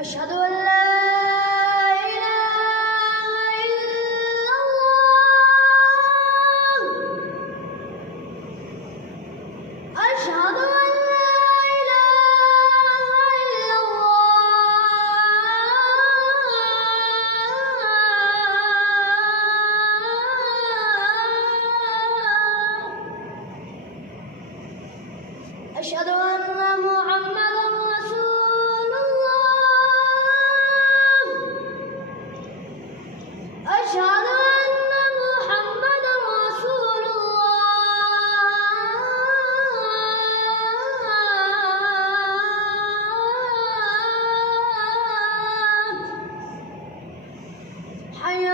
أشهد أن لا إله إلا الله. أشهد أن لا إله إلا الله. أشهد أن محمدا رسول الله. أشهد أن محمدا رسول الله. حي